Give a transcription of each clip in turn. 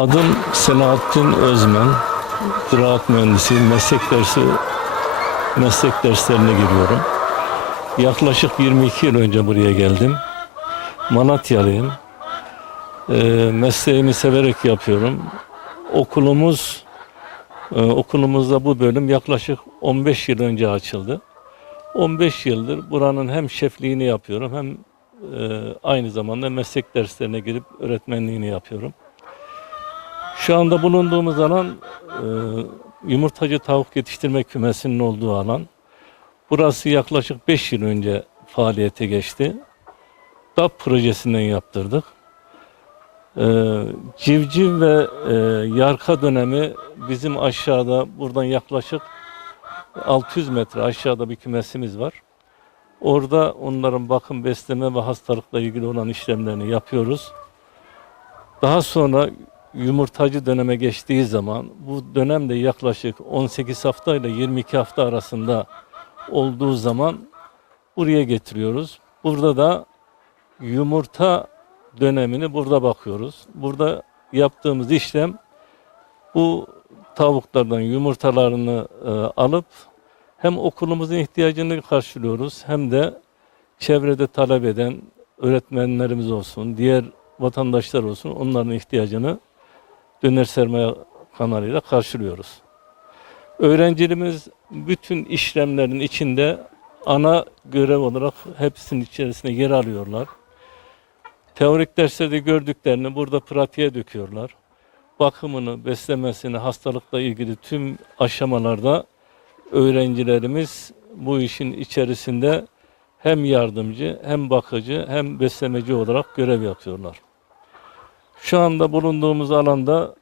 Adım Selahattin Özmen. Ziraat mühendisiyim. Meslek dersi meslek derslerine giriyorum. Yaklaşık 22 yıl önce buraya geldim. Malatyalıyım. Ee, mesleğimi severek yapıyorum. Okulumuz e, okulumuzda bu bölüm yaklaşık 15 yıl önce açıldı. 15 yıldır buranın hem şefliğini yapıyorum hem e, aynı zamanda meslek derslerine girip öğretmenliğini yapıyorum. Şu anda bulunduğumuz alan e, yumurtacı tavuk yetiştirme kümesinin olduğu alan. Burası yaklaşık 5 yıl önce faaliyete geçti. DAP projesinden yaptırdık. E, civciv ve e, yarka dönemi bizim aşağıda buradan yaklaşık 600 metre aşağıda bir kümesimiz var. Orada onların bakım, besleme ve hastalıkla ilgili olan işlemlerini yapıyoruz. Daha sonra yumurtacı döneme geçtiği zaman bu dönemde yaklaşık 18 hafta ile 22 hafta arasında olduğu zaman buraya getiriyoruz. Burada da yumurta dönemini burada bakıyoruz. Burada yaptığımız işlem bu tavuklardan yumurtalarını e, alıp hem okulumuzun ihtiyacını karşılıyoruz hem de çevrede talep eden öğretmenlerimiz olsun, diğer vatandaşlar olsun onların ihtiyacını döner sermaye kanalıyla karşılıyoruz. Öğrencilerimiz bütün işlemlerin içinde ana görev olarak hepsinin içerisinde yer alıyorlar. Teorik derslerde gördüklerini burada pratiğe döküyorlar. Bakımını, beslemesini, hastalıkla ilgili tüm aşamalarda öğrencilerimiz bu işin içerisinde hem yardımcı, hem bakıcı, hem beslemeci olarak görev yapıyorlar. Şu anda bulunduğumuz alanda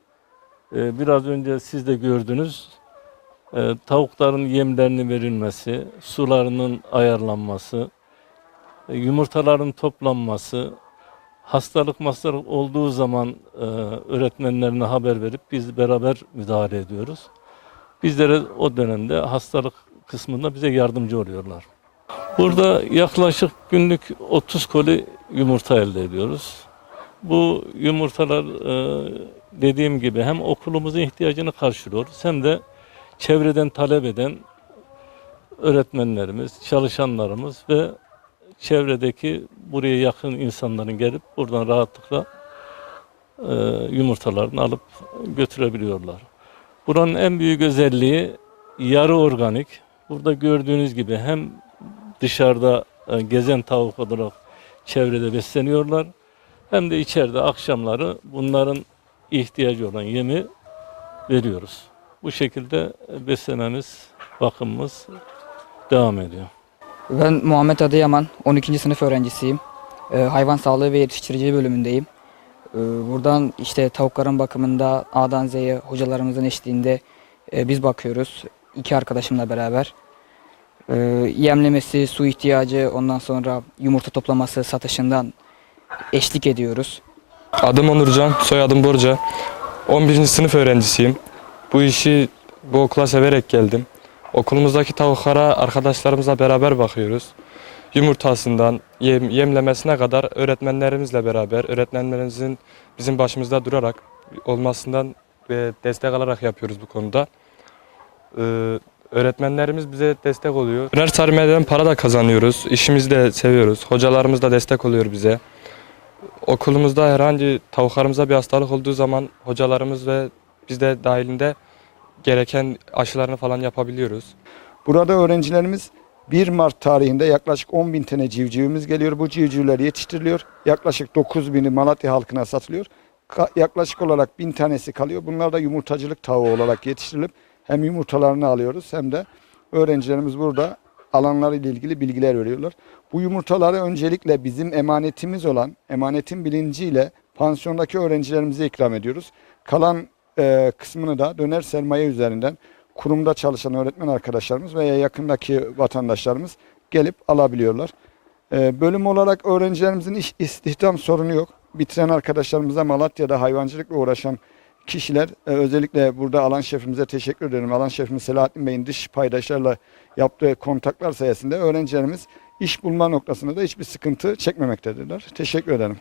e, biraz önce siz de gördünüz. e, tavukların yemlerinin verilmesi, sularının ayarlanması, e, yumurtaların toplanması, hastalık hastalık olduğu zaman e, öğretmenlerine haber verip biz beraber müdahale ediyoruz. Bizlere o dönemde hastalık kısmında bize yardımcı oluyorlar. Burada yaklaşık günlük 30 koli yumurta elde ediyoruz. Bu yumurtalar e, dediğim gibi hem okulumuzun ihtiyacını karşılıyoruz hem de çevreden talep eden öğretmenlerimiz, çalışanlarımız ve çevredeki buraya yakın insanların gelip buradan rahatlıkla e, yumurtalarını alıp götürebiliyorlar. Buranın en büyük özelliği yarı organik. Burada gördüğünüz gibi hem dışarıda e, gezen tavuk olarak çevrede besleniyorlar hem de içeride akşamları bunların ihtiyacı olan yemi veriyoruz. Bu şekilde beslememiz, bakımımız devam ediyor. Ben Muhammed Adıyaman, 12. sınıf öğrencisiyim. Ee, hayvan sağlığı ve yetiştiriciliği bölümündeyim. Ee, buradan işte tavukların bakımında A'dan Z'ye hocalarımızın eşliğinde e, biz bakıyoruz. İki arkadaşımla beraber. Ee, yemlemesi, su ihtiyacı, ondan sonra yumurta toplaması, satışından eşlik ediyoruz. Adım Onurcan, soyadım Borca. 11. sınıf öğrencisiyim. Bu işi bu okula severek geldim. Okulumuzdaki tavuklara arkadaşlarımızla beraber bakıyoruz. Yumurtasından yem, yemlemesine kadar öğretmenlerimizle beraber, öğretmenlerimizin bizim başımızda durarak olmasından ve destek alarak yapıyoruz bu konuda. Ee, öğretmenlerimiz bize destek oluyor. Sarmadan para da kazanıyoruz. İşimizi de seviyoruz. Hocalarımız da destek oluyor bize. Okulumuzda herhangi tavuklarımıza bir hastalık olduğu zaman hocalarımız ve biz de dahilinde gereken aşılarını falan yapabiliyoruz. Burada öğrencilerimiz 1 Mart tarihinde yaklaşık 10 bin tane civcivimiz geliyor. Bu civcivler yetiştiriliyor. Yaklaşık 9 bini Malatya halkına satılıyor. Ka- yaklaşık olarak 1000 tanesi kalıyor. Bunlar da yumurtacılık tavuğu olarak yetiştirilip hem yumurtalarını alıyoruz hem de öğrencilerimiz burada alanlarıyla ilgili bilgiler veriyorlar. Bu yumurtaları öncelikle bizim emanetimiz olan emanetin bilinciyle pansiyondaki öğrencilerimize ikram ediyoruz. Kalan e, kısmını da döner sermaye üzerinden kurumda çalışan öğretmen arkadaşlarımız veya yakındaki vatandaşlarımız gelip alabiliyorlar. E, bölüm olarak öğrencilerimizin iş istihdam sorunu yok. Bitiren arkadaşlarımıza Malatya'da hayvancılıkla uğraşan kişiler e, özellikle burada alan şefimize teşekkür ederim. Alan şefimiz Selahattin Bey'in dış paydaşlarla yaptığı kontaklar sayesinde öğrencilerimiz iş bulma noktasında da hiçbir sıkıntı çekmemektedirler. Teşekkür ederim.